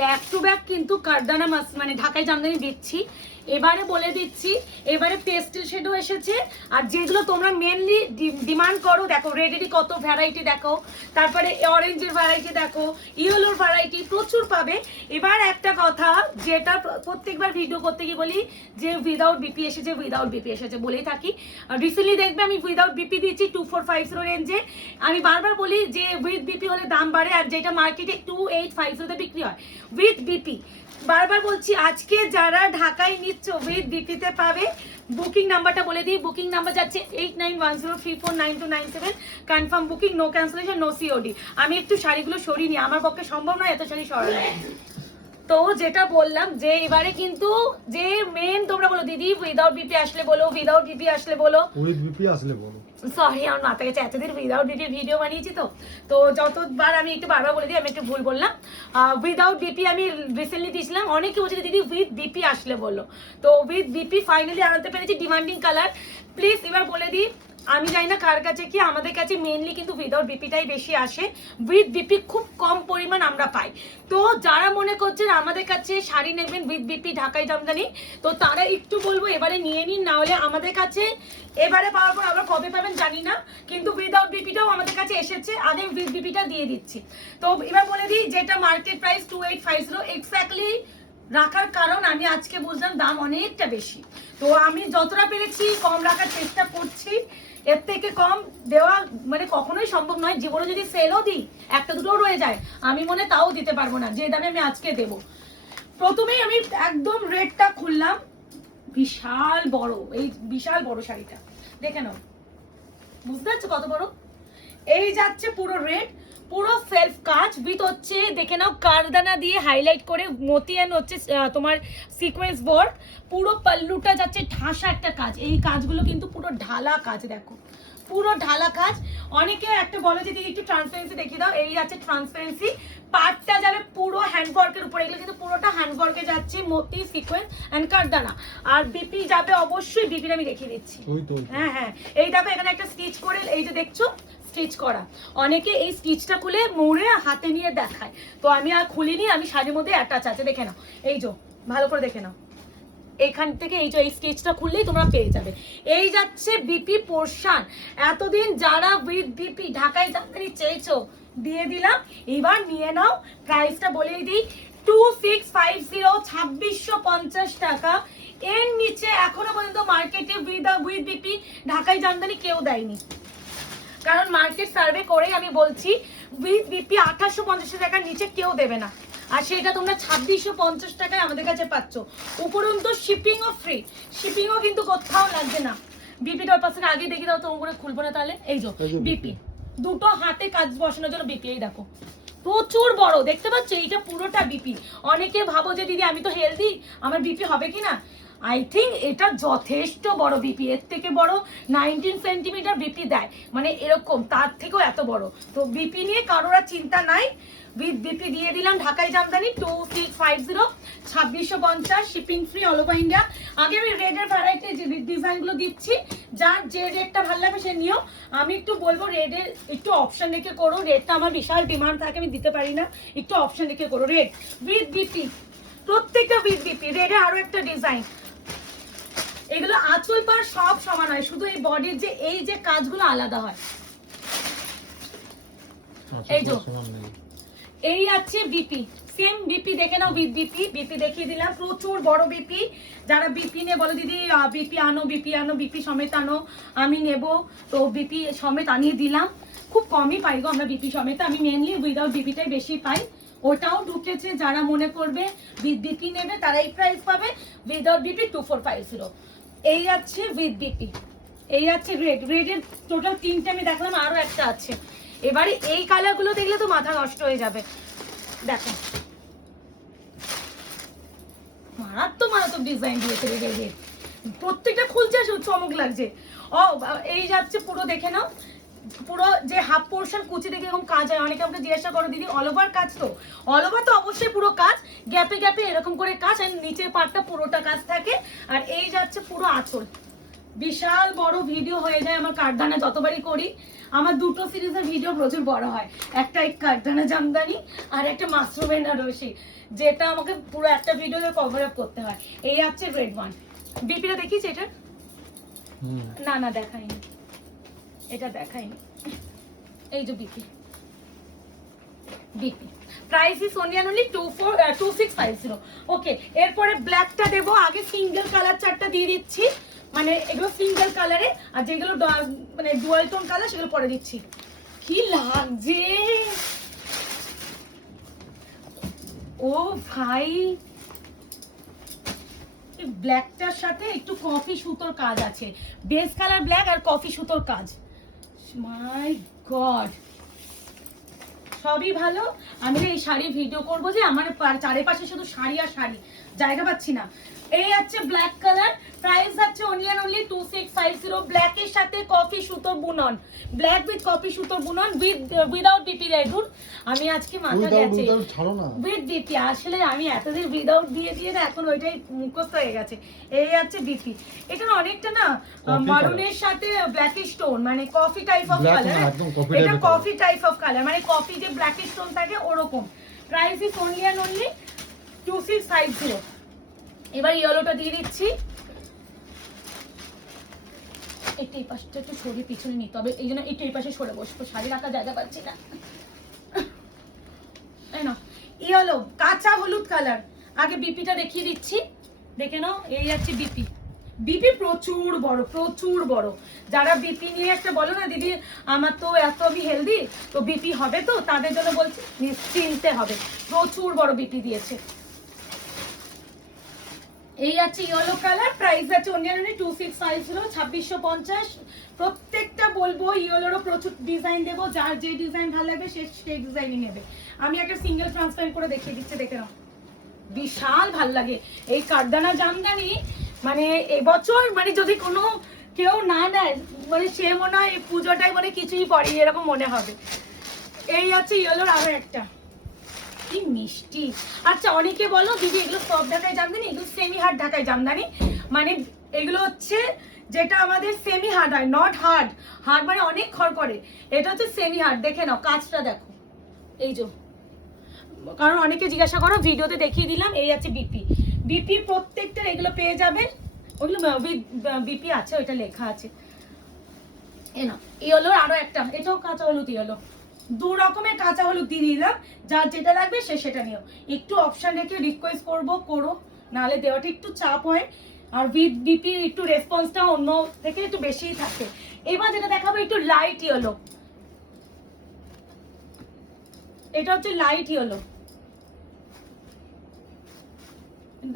Back to back কিন্তু কারদানা মানে ঢাকাই জামদানি দিচ্ছি। এবারে বলে দিচ্ছি, এবারে পেস্টেল শেডও এসেছে। আর যেগুলো তোমরা মেনলি ডিমান্ড করো, দেখো রেডেরই কত ভ্যারাইটি দেখো, তারপরে অরেঞ্জের ভ্যারাইটি দেখো, ইয়েলোর ভ্যারাইটি প্রচুর পাবে। এবার একটা কথা, যেটা প্রত্যেকবার ভিডিও করতে গিয়ে বলি যে উইদাউট বিপি এসেছে, উইদাউট বিপি এসেছে বলেই থাকি। রিসেন্টলি দেখবে আমি উইদাউট বিপি দিচ্ছি 2450 রেঞ্জে। আমি বারবার বলি যে উইথ বিপি হলে দাম বাড়ে, আর যেটা মার্কেটে 2850 বিক্রি হয় উইথ বিপি। বারবার বলছি, আজকে যারা ঢাকায় নিচ্ছ উইথ বিপিতে পাবে। বুকিং নাম্বারটা বলে দিই, বুকিং নাম্বার যাচ্ছে 8910349297। Confirm booking, no cancellation, no COD. আমি একটু শাড়িগুলো সরিয়ে নিই, আমার পক্ষে সম্ভব নয় এত শাড়ি সরানো। তো যেটা বললাম যে এবারে কিন্তু যে মেন, তোমরা বলো দিদি উইদাউট বিপি আসলে বলো, উইদাউট বিপি আসলে বলো, উইথ বিপি আসলে বলো। সরি, আমার মাথা গেছে, এতদিন উইদাউট বিপির ভিডিও বানিয়েছি তো যতবার আমি একটু বারবার বলে দিই, আমি একটু ভুল বললাম। উইদাউট বিপি আমি রিসেন্টলি দিয়েছিলাম, অনেকে বলছে দিদি উইথ বিপি আসলে বললো। তো উইথ বিপি ফাইনালি আনতে পেরেছি, ডিমান্ডিং কালার। প্লিজ এবার বলে দিই, আমি জানি না কার কাছে কি, আমাদের কাছে মেনলি কিন্তু উইদাউট বিপিটাই বেশি আসে, উইথ বিপি খুব কম পরিমাণ আমরা পাই। তো যারা মনে করছেন আমাদের কাছে শাড়ি নেবেন উইথ বিপি ঢাকাই জামদানি, তো তারা একটু বলবো এবারে নিয়ে নিন, না হলে আমাদের কাছে এবারে পাওয়ার পর আবার কবে পাবেন জানি না, কিন্তু উইদাউট বিপিটাও আমাদের কাছে এসেছে, আগে উইথ বিপিটা দিয়ে দিচ্ছি। তো এবার বলে দিই, যেটা মার্কেট প্রাইস 2850 এক্স্যাক্টলি রাখার কারণ আমি আজকে বুঝলাম দাম অনেকটা বেশি। তো আমি যতটা পেরেছি কম রাখার চেষ্টা করছি, এর থেকে কম দেওয়া মানে কখনোই সম্ভব নয়। জীবনে যদি সেলও দিই, একটা দুটো রয়ে যায়, আমি মনে তাও দিতে পারবো না যে দামে আমি আজকে দেবো। প্রথমেই আমি একদম রেটটা খুললাম, বিশাল বড়, এই বিশাল বড় শাড়িটা দেখে নাও, বুঝতে পারছো কত বড়। এই যাচ্ছে পুরো রেড, পুরো সেলফ কাজ উইথ হচ্ছে দেখে নাও কারদানা দিয়ে হাইলাইট করে মতিয়ান হচ্ছে তোমার সিকোয়েন্স ওয়ার্ক। পুরো পাল্লুটা যাচ্ছে ঠাসা একটা কাজ, এই কাজগুলো কিন্তু পুরো ঢালা কাজ, দেখো পুরো ঢালা কাজ। অনেকে একটা বলে যে দিদি একটু ট্রান্সপারেন্সি দেখিয়ে দাও, এই যাচ্ছে ট্রান্সপারেন্সি। পার্টটা যাবে পুরো হ্যান্ডওয়ার্কের উপরে, এগুলো কিন্তু পুরোটা হ্যান্ডওয়ার্কে যাচ্ছে, মতি সিকোয়েন্স এন্ড কারদানা। আর বিপি যাবে অবশ্যই, বিপির আমি দেখিয়ে দিচ্ছি। হ্যাঁ হ্যাঁ, এই দেখো এখানে একটা স্টিচ করে, এই যে দেখছো স্টিচ করা। অনেকে এই স্টিচটা খুলে মুড়ে হাতে নিয়ে দেখায়, তো আমি আর খুলিনি, আমি শাড়ির মধ্যে অ্যাটাচ আছে, দেখে নাও। এই যে ভালো করে দেখে নাও, এখান থেকে এই যে এই স্কেচটা খুললেই তোমরা পেয়ে যাবে। এই যাচ্ছে বিপি পোর্শন। এতদিন যারা উইথ বিপি ঢাকায় জামদানি চেয়েছো দিয়ে দিলাম, এবার নিয়ে নাও। প্রাইসটা বলেই দিই, 2650, 2650 টাকা। এর নিচে এখনো পর্যন্ত মার্কেটে উইথ বিপি ঢাকায় জামদানি কেউ দেয়নি, কারণ মার্কেট সার্ভে করেই আমি বলছি উইথ বিপি 2850 টাকার নিচে কেউ দেবে না। আর সেটা তোমরা 2650 টাকায় আমাদের কাছে পাচ্ছ, উপরন্তু শিপিংও ফ্রি, শিপিংও কিন্তু কোথাও লাগছে না। বিপিটা পার্সেন্ট আগে দেখি দাও, তো করে খুলবো না তাহলে। এই যে বিপি, দুটো হাতে কাজ বসানোর জন্য বিপি, এই দেখো প্রচুর বড়, দেখতে পাচ্ছ এইটা পুরোটা বিপি। অনেকে ভাবো যে দিদি আমি তো হেলদি, আমার বিপি হবে কিনা, আই থিঙ্ক এটা যথেষ্ট বড় বিপি, এর থেকে বড় 19 সেন্টিমিটার বিপি দেয়, মানে এরকম তার থেকেও এত বড়। তো বিপি নিয়ে কারোর আর চিন্তা নাই, উইথ বিপি দিয়ে দিলাম ঢাকাই Jamdani 2650, 2650, shipping free all over India. আগে আমি রেডের ভ্যারাইটি ডিজাইনগুলো দিচ্ছি, যার যে রেডটা ভালো লাগবে সে নিও। আমি একটু বলবো রেডের একটু অপশন রেখে করো, রেডটা আমার বিশাল ডিমান্ড থাকে, আমি দিতে পারি না, একটু অপশন রেখে করো। রেড উইথ বিপি, প্রত্যেকটা উইথ বিপি। রেডের আরো একটা ডিজাইন, এগুলো আঁচল পার সব সমান হয়, শুধু এই বডির যে এই যে কাজগুলো আলাদা হয়। এই যে এই আছে বিপি, সেম বিপি দেখে নাও, উইথ বিপি। বিপি দেখিয়ে দিলাম, প্রচুর বড় বিপি। যারা বিপি নিয়ে বলে দিদি বিপি আনো, বিপি আনো, বিপি সমেত আনো, আমি নেব, তো বিপি সমেত আনিয়ে দিলাম। খুব কমই পাই গো আমরা বিপি সমেত, আমি মেনলি উইদাউট বিপিটাই বেশি পাই। ওটাও ঢুকেছে, যারা মনে করবে বিপি নেবে তারা এই প্রাইস পাবে, উইদাউট বিপি 2450। এই আছে উইথ বিপি, এই আছে রেড। রেডের টোটাল 3টে আমি দেখলাম, আরো একটা আছে। এবারে এই কালারগুলো দেখলে তো মাথা নষ্ট হয়ে যাবে, দেখো মারাত্মক মারাত্মক ডিজাইন দিয়েছে রেড, প্রত্যেকটা খুলছে চমক লাগছে। ও এই যাচ্ছে পুরো, দেখে নাও পুরো যে হাফ পোর্শন কুচি দেখে এরকম কাজ হয়। অনেকে আমাকে জিজ্ঞাসা করো দিদি অল ওভার কাজ, তো অল ওভার তো অবশ্যই পুরো কাজ, গ্যাপে গ্যাপে এরকম করে কাজ, আর নিচের পার্টটা পুরোটা কাজ থাকে। আর এই যাচ্ছে পুরো আঁচল, বিশাল বড় ভিডিও হয়ে যায় আমার কারদানা যতবারই করি। আমার দুটো সিরিজের ভিডিও প্রচুর বড় হয়, একটা এই কারদানা জামদানি আর একটা মাশরুম বেনারসি, যেটা আমাকে পুরো একটা ভিডিওতে কভার আপ করতে হয়। এই আছে রেড ওয়ান। বিপিটা দেখিস এটা? না না দেখাইনি, এটা দেখাইনি। এই যে BP, BP price is only 2650। ওকে, এরপরে ব্ল্যাকটা দেবো। আগে সিঙ্গেল কালার চারটা দিয়ে দিচ্ছি, মানে এগুলো সিঙ্গেল কালারে, আর যেগুলো মানে ডুয়াল টোন কালার সেগুলো পরে দিচ্ছি। কি লাগছে ও ভাই, ব্ল্যাকটার সাথে একটু কফি সুতোর কাজ আছে, বেস কালার ব্ল্যাক আর কফি সুতোর কাজ। মাই গড, সবই ভালো। আমি এই শাড়ি ভিডিও করব যে আমার চারিপাশে শুধু শাড়ি আর শাড়ি, জায়গা পাচ্ছি না। এই হচ্ছে ব্ল্যাক কালার, প্রাইস আছে অনলি 2650। ব্ল্যাকের সাথে কফি সুতোর বুনন, ব্ল্যাক উইথ কফি সুতোর বুনন উইদাউট বিপি রেডুর। আমি আজকে মাথা গেছে উইথ বিপি, আসলে আমি এতদিন উইদাউট দিয়ে দিয়ে না এখন ওইটাই মুখস্থ হয়ে গেছে। এই হচ্ছে বিপি, এটা অনেকটা না মারুনের সাথে ব্ল্যাকিশ স্টোন, মানে কফি টাইপ অফ কালার, এটা কফি টাইপ অফ কালার, মানে কফি যে ব্ল্যাকিশ স্টোন থাকে ওরকম। Price is only 2650। এবার ইয়েলোটা দিয়ে দিচ্ছি। একটু এই পাশটা একটু সরিয়ে পিছনে নিতে হবে, এই জন্য একটু এই পাশে সরে বসবো, শাড়ি রাখার জায়গা পাচ্ছি না। ইয়েলো কাঁচা হলুদ কালার। আগে বিপিটা দেখিয়ে দিচ্ছি, দেখে নাও। এই যাচ্ছে বিপি, বিপি প্রচুর বড়, প্রচুর বড়। যারা বিপি নিয়ে একটা বলো না দিদি আমার তো এত আমি হেলদি, তো বিপি হবে, তো তাদের জন্য বলছি নিশ্চিন্তে হবে, প্রচুর বড় বিপি দিয়েছে। এই আছে ইয়েলো কালার, প্রাইস আছে অনলি 2650, 2650। প্রত্যেকটা বলবো ইয়েলোরও প্রচুর ডিজাইন দেবো, যার যে ডিজাইন ভালো লাগবে সে সেই ডিজাইনই নেবে। আমি একটা সিঙ্গেল ট্রান্সপারেন্ট করে দেখিয়ে দিচ্ছি, দেখে নাও, বিশাল ভাল লাগে এই কারদানা জামদানি। মানে এবছর মানে যদি কোনো কেউ না নেয়, মানে সে মনে হয় এই পুজোটাই মানে কিছুই পড়ে এরকম মনে হবে। এই আছে ইয়েলোর আরো একটা, কি মিষ্টি। আচ্ছা অনেকে বলো দিদি এগুলো সব ঢাকায় জামদানি, এগুলো সেমি হার্ড ঢাকায় জামদানি, মানে এগুলো হচ্ছে যেটা আমাদের সেমি হার্ড হয়, নট হার্ড। হার্ড মানে অনেক খড় করে, এটা হচ্ছে সেমি হার্ড। দেখে নাও কাজটা দেখো, এই যে, কারণ অনেকে জিজ্ঞাসা করো ভিডিওতে দেখিয়ে দিলাম। এই আছে বিপি, বিপি প্রত্যেকটা এগুলো পেয়ে যাবে, ওইগুলো বিপি আছে, ওইটা লেখা আছে। এ না ইয়েলোর আরো একটা, এটাও কাঁচা হলুদ ইয়েলো, দু রকমের কাঁচা হলুদ দিয়ে দিলাম, যার যেটা লাগবে সে সেটা নিও। একটু অপশন রেখে রিকোয়েস্ট করবো, করো, নাহলে দেওয়াটা একটু চাপ হয়। আর উইথ বিপি একটু রেসপন্সটা অন্য থেকে একটু বেশিই থাকে। এবার যেটা দেখাবো একটু লাইট ইয়েলো, এটা হচ্ছে লাইট ইয়েলো,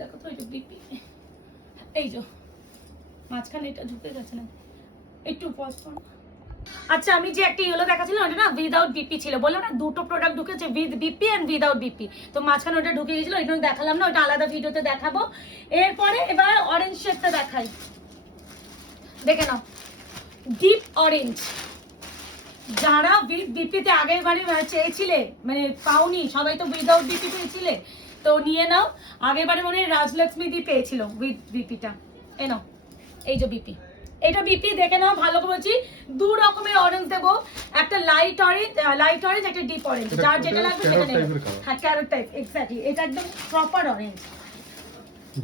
দেখো তো এটা বিপি, এই যে মাঝখানে এটা ঢুকে গেছে না, একটু পজ করো। আচ্ছা আমি যে একটা ইয়েলো দেখাচ্ছিলাম ওটা না উইদাউট বিপি ছিল, বললাম না দুটো প্রোডাক্ট ঢুকেছে, with BP and without BP, তো মাঝখানে ওটা ঢুকে গেছিল, এটা দেখালাম না, ওটা আলাদা ভিডিওতে দেখাবো। এরপরে এবার অরেঞ্জ শেডটা দেখাই, দেখে নাও, ডিপ অরেঞ্জ। যারা উইথ বিপিতে আগের বারে চেয়েছিলে, মানে পাওনি, সবাই তো উইদাউট বিপি পেয়েছিলে, তো নিয়ে নাও। আগের বারে মনে হয় রাজলক্ষ্মী দি পেয়েছিল উইথ বিপিটা, এই নাও, এই যে বিপি, এটা বিপি দেখে নাও, ভালো বলছি। দু রকমের অরেঞ্জ দেবো, একটা লাইট অরেঞ্জ, একটা ডিপ অরেঞ্জ, যার যেটা লাগবে সেটা নেবে। হ্যাঁ ক্যারট টাইপ, এক্স্যাক্টলি, এটা একদম প্রপার অরেঞ্জ,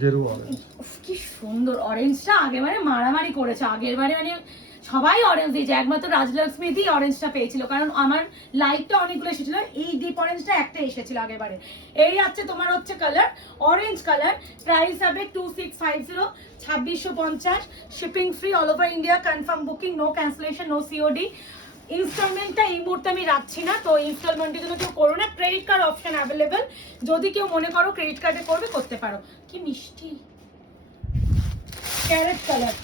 গেরুয়া অরেঞ্জ। কি সুন্দর অরেঞ্জটা, আগেরবারে মারামারি করেছে, আগেরবারে মানে সবাই অরেঞ্জ দিয়েছে, একমাত্র রাজলক্ষ্মী দি অরেঞ্জটা পেয়েছিল, কারণ আমার লাইটটা অনেকগুলো এসেছিল, এই ডিপ অরেঞ্জটা একটা এসেছিল আগেরবারে। এই আছে তোমার হচ্ছে কালার অরেঞ্জ কালার, প্রাইস হবে 2650, 2650, shipping free all over India, confirm booking, no cancellation, no COD. ইনস্টলমেন্টটা এই মুহূর্তে আমি রাখছি না, তো ইনস্টলমেন্টের জন্য কেউ করো না, ক্রেডিট কার্ড অপশন অ্যাভেলেবেল, যদি কেউ মনে করো ক্রেডিট কার্ডে করবে করতে পারো। কি মিষ্টি ক্যারেট কালার,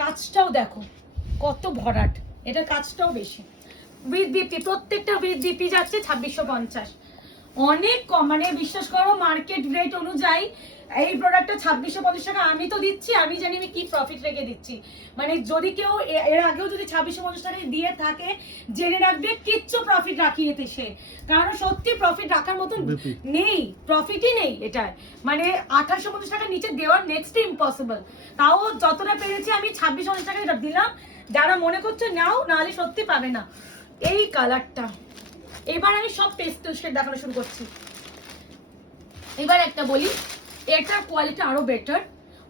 কাজটাও দেখো কত ভরাট, এটার কাজটাও বেশি। উইথ বিপি, প্রত্যেকটা উইথ বিপি যাচ্ছে 2650, অনেক কম, মানে বিশ্বাস করো মার্কেট রেট অনুযায়ী এই প্রোডাক্টটা 2650 টাকা আমি তো দিচ্ছি, আমি জানি আমি কি প্রফিট রেখে দিচ্ছি। মানে যদি কেউ এর আগেও যদি 2650 টাকায় দিয়ে থাকে, জেনে রাখবে কিচ্ছু প্রফিট রাখিয়েছে সে, কারণ সত্যি প্রফিট রাখার মতন নেই, প্রফিটই নেই এটায়, মানে 2850 টাকার নিচে দেওয়ার নেক্সট ইম্পসিবল। তাও যতটা পেরেছি আমি 2650 টাকা এটা দিলাম, যারা মনে করছো নাও, নাহলে সত্যি পাবে না। এই কালারটা এবার আমি সব পেস্টেল শেড দেখানো শুরু করছি। এবার একটা বলি, এটার কোয়ালিটি আরো বেটার।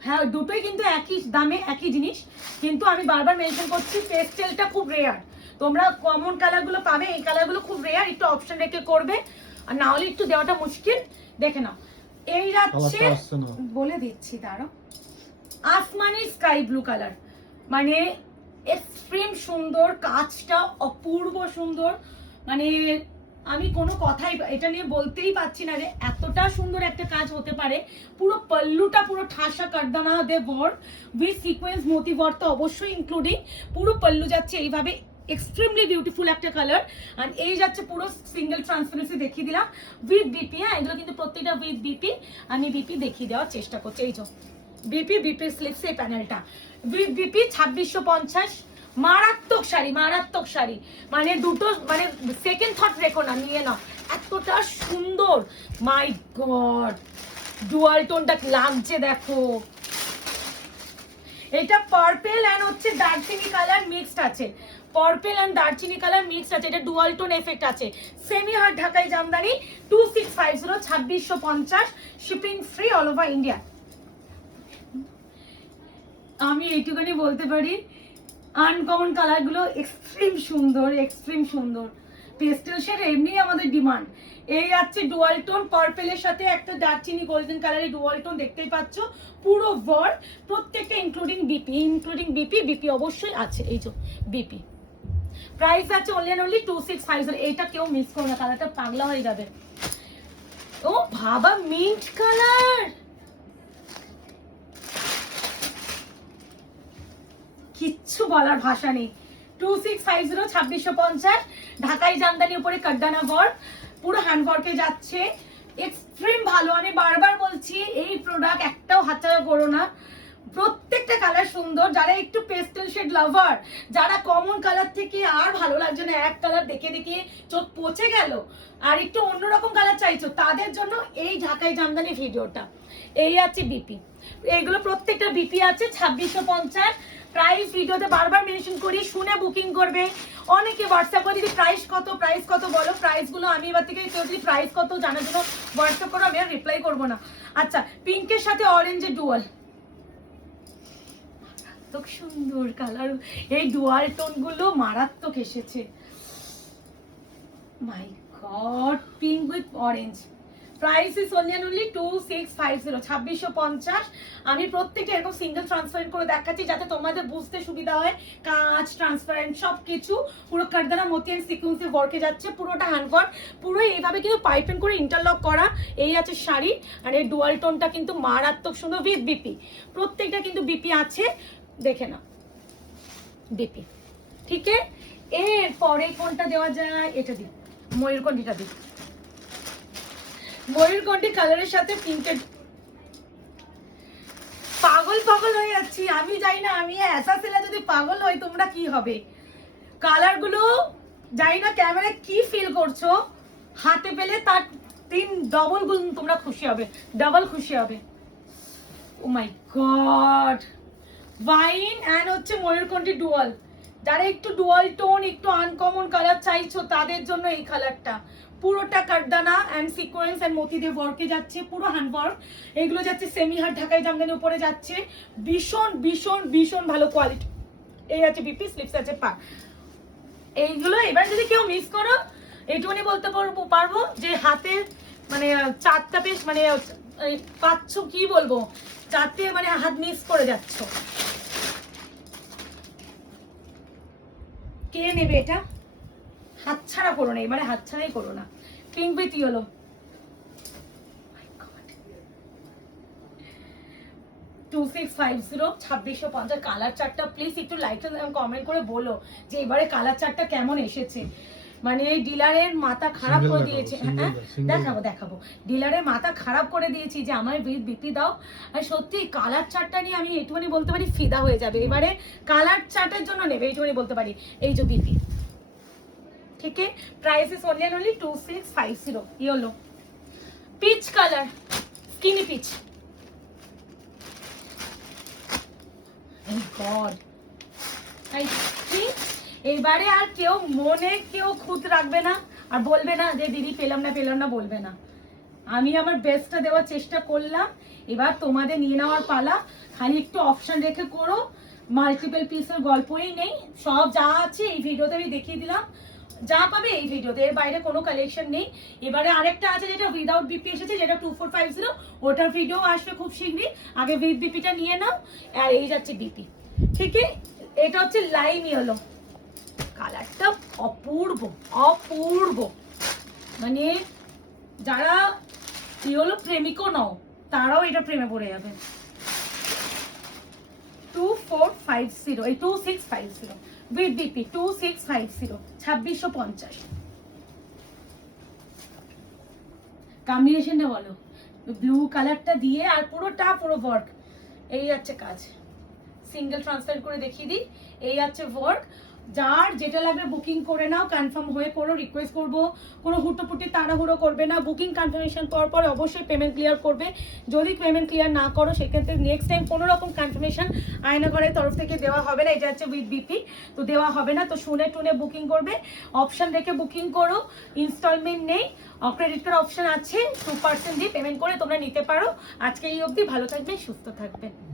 হ্যাঁ, দুটোই কিন্তু একই দামে একই জিনিস, কিন্তু আমি বারবার মেনশন করছি পেস্টেলটা খুব রেয়ার। তোমরা কমন কালারগুলো পাবে, এই কালারগুলো খুব রেয়ার, একটু অপশন রেখে করবে, আর না হলে একটু দেওয়াটা মুশকিল। দেখে নাও, এই যাচ্ছে, বলে দিচ্ছি দাঁড়াও, আসমানি স্কাই ব্লু কালার, মানে এক্সট্রিম সুন্দর, কাজটা অপূর্ব সুন্দর, মানে আমি কোনো কথাই এটা নিয়ে বলতেই পারছি না যে এতটা সুন্দর একটা কাজ হতে পারে। পুরো পল্লুটা পুরো ঠাসা কারদানা দে ভর, উইথ সিকোয়েন্স মোটিভ ভর তো অবশ্যই ইনক্লুডিং, পুরো পল্লু যাচ্ছে এইভাবে, এক্সট্রিমলি বিউটিফুল একটা কালার। আর এই যাচ্ছে পুরো সিঙ্গেল ট্রান্সপারেন্সি দেখিয়ে দিলাম উইথ বিপি। হ্যাঁ, এগুলো কিন্তু প্রত্যেকটা উইথ বিপি, আমি বিপি দেখিয়ে দেওয়ার চেষ্টা করছি। এই যে বিপি স্লিপস, এই প্যানেলটা উইথ বিপি 2650। মারাত্মক শাড়ি, মারাত্মক শাড়ি, মানে দুটো, মানে সেকেন্ড থট রেখো না, নিয়ে নাও, এতটা সুন্দর। মাই গড, ডুয়াল টোনটা লাগছে দেখো, এটা পার্পল এন্ড হচ্ছে দারচিনি কালার মিক্সড আছে, পার্পল এন্ড দারচিনি কালার মিক্সড আছে, এটা ডুয়াল টোন এফেক্ট আছে। সেমি হার্ড ঢাকাই Jamdani 2650, 2650, shipping free all over India. আমি এইটুখানি বলতে পারি, আনকমন কালারগুলো এক্সট্রিম সুন্দর, এক্সট্রিম সুন্দর। পেস্টেল শেড এমনি আমাদের ডিমান্ড। এই আছে ডুয়াল টোন, পার্পেলের সাথে একটা দারচিনি গোল্ডেন কালারের ডুয়াল টোন দেখতেই পাচ্ছ, পুরো ওয়ার্ড, প্রত্যেকটা including BP, including BP, BP অবশ্যই আছে। এই যে বিপি, প্রাইস আছে অনলি 2650। এইটা কেউ মিস করো না, কালারটা পাগলা হয়ে যাবে। ও ভাবা, মিন্ট কালার, কিচ্ছু বলার ভাষা নেই। 2650, 2650, ঢাকাই জামদানি উপরে কাড্ডানা ওয়ার্ক, পুরো হ্যান্ড ওয়ার্কে যাচ্ছে, এক্সট্রিম ভালো। আমি বারবার বলছি এই প্রোডাক্ট একটাও হাতছাড়া করো না, প্রত্যেকটা কালার সুন্দর। যারা একটু পেস্টেল শেড লাভার, যারা কমন কালার থেকে আর ভালো লাগছে না, এক কালার দেখে দেখে চোখ পচে গেল, আর একটু অন্যরকম কালার চাইছো, তাদের জন্য এই ঢাকাই জামদানি ভিডিওটা। এই আছে বিপি, এগুলো প্রত্যেকটা বিপি আছে 2650। প্রাইস ভিডিওতে বারবার মেনশন করি, শুনে বুকিং করবে। অনেকে হোয়াটসঅ্যাপ করে দিদি প্রাইস কত, প্রাইস কত বলো, প্রাইসগুলো আমি এবার থেকে কেউ যদি প্রাইস কত জানার জন্য হোয়াটসঅ্যাপ করো, আমি আর রিপ্লাই করবো না। আচ্ছা, পিঙ্কের সাথে অরেঞ্জের ডুয়াল, মারাত্মক সুন্দর কালার, এই ডুয়াল টোন গুলো মারাত্মক এসেছে। My god, pink with orange, price is only 2650, 2650। আমি প্রত্যেকটা এরকম সিঙ্গেল ট্রান্সপারেন্ট করে দেখাচ্ছি যাতে তোমাদের বুঝতে সুবিধা হয়। কাঁচ ট্রান্সপারেন্ট সবকিছু, পুরো কারদানা মতি এন্ড সিকোয়েন্সে ওয়ার্কে যাচ্ছে, পুরোটা হ্যান্ড ওয়ার্ক, পুরো এইভাবে কিন্তু পাইপিং করে ইন্টারলক করা। এই আছে শাড়ি, আর এই ডুয়াল টোনটা কিন্তু মারাত্মক সুন্দর উইথ বিপি, প্রত্যেকটা কিন্তু বিপি আছে, দেখে না বিপি। ঠিক আছে, এরপরে কোনটা দেওয়া যায়, এটা দিই, ময়ূরকণ্ঠীটা দিই, ময়ূরকণ্ঠী কালারের সাথে পিঙ্কের। পাগল পাগল হয়ে যাচ্ছি, আমি জানি না, আমি এসা সেলা যদি পাগল হই তোমরা কি হবে। কালার গুলো জানি না ক্যামেরায় কি ফিল করছো, হাতে পেলে তার 3 ডবল গুণ তোমরা খুশি হবে, ডাবল খুশি হবে। ও মাই গড, ওয়াইন এন্ড হচ্ছে ময়ূরকণ্ঠী ডুয়াল। যারা একটু ডুয়াল টোন, একটু আনকমন কালার চাইছো, তাদের জন্য এই কালারটা। পুরোটা কারদানা এন্ড সিকোয়েন্স এন্ড মতি দিয়ে ওয়ার্কে যাচ্ছে, পুরো হ্যান্ড ওয়ার্ক। এগুলো যাচ্ছে সেমি হার্ড ঢাকাই জামদানির উপরে যাচ্ছে, ভীষণ ভীষণ ভীষণ ভালো কোয়ালিটি। এই আছে বিপি, স্লিপস আছে পা। এইগুলো এবার যদি কেউ মিস করো, এইটুকুনি বলতে পারবো যে হাতে মানে 4টা পিস মানে পাচ্ছ, কি বলবো, 4টে মানে হাত মিস করে যাচ্ছ। কে নেবে এটা, হাতছাড়া করো না, এবারে হাতছাড়াই করো না। পিঙ্ক উইথ ইয়েলো, 2650, 2650 কালার চার্টটা প্লিজ একটু লাইক কমেন্ট করে বলো যে এবারে কালার চার্টটা কেমন এসেছে। মানে এই ডিলারের মাথা খারাপ করে দিয়েছে। হ্যাঁ, দেখাবো ডিলারের মাথা খারাপ করে দিয়েছি যে আমার বিপি দাও। আর সত্যি কালার চার্টটা নিয়ে আমি একটুখানি বলতে পারি ফিদা হয়ে যাবে, এবারে কালার চার্টের জন্য নেবে, এইটুখানি বলতে পারি। এই যে বিপি, ठीक है, price is only 2650। Yellow peach colour, skinny peach, गॉड এবারে আর কেউ মনে কেউ খুঁত রাখবে না আর বলবে না যে দিদি পেলাম না বলবে না। আমি আমার বেস্টটা দেওয়ার চেষ্টা করলাম, এবার তোমাদের নিয়ে নেওয়ার পালা। খালি একটু অপশন রেখে করো, মাল্টিপল পিসের গল্পই নেই, সব যা আছে এই ভিডিওতে আমি দেখিয়ে দিলাম, যা পাবে এই ভিডিওতে, এর বাইরে কোনো কালেকশন নেই। এবারে আরেকটা আছে যেটা উইদাউট বিপি এসেছে, যেটা 2450, ওটার ভিডিও আসবে খুব শীঘ্রই। আগে উইথ বিপিটা নিয়ে নাও, আর এই যাচ্ছে বিপি। ঠিক আছে, এটা হচ্ছে লাইম ইয়েলো, কালারটা অপূর্ব অপূর্ব, মানে যারা ইয়েলো প্রেমিকও নও তারাও এটা প্রেমে পড়ে যাবে। 2450, এই 2650 উইথ বিপি, 2650, 2650। কম্বিনেশনটা বলো, ব্লু কালারটা দিয়ে আর পুরোটা পুরো ওয়ার্ক, এই যাচ্ছে কাজ। সিঙ্গেল ট্রান্সফার করে দেখিয়ে দিই, এই যাচ্ছে ওয়ার্ক। যার যেটা লাগবে বুকিং করে নাও, কনফার্ম হয়ে করো। রিকোয়েস্ট করবো কোনো হুটোপুটি তাড়াহুড়ো করবে না, বুকিং কনফার্মেশন পাওয়ার পরে অবশ্যই পেমেন্ট ক্লিয়ার করবে। যদি পেমেন্ট ক্লিয়ার না করো সেক্ষেত্রে নেক্সট টাইম কোনো রকম কনফার্মেশন আয়নাঘরের তরফ থেকে দেওয়া হবে না। এটা হচ্ছে উইথ বিপি, তো দেওয়া হবে না। তো শুনে টুনে বুকিং করবে, অপশন রেখে বুকিং করো। ইনস্টলমেন্ট নেই, ক্রেডিট কার্ড অপশন আছে, 2% দিয়ে পেমেন্ট করে তোমরা নিতে পারো। আজকে এই অবধি, ভালো থাকবে, সুস্থ থাকবে।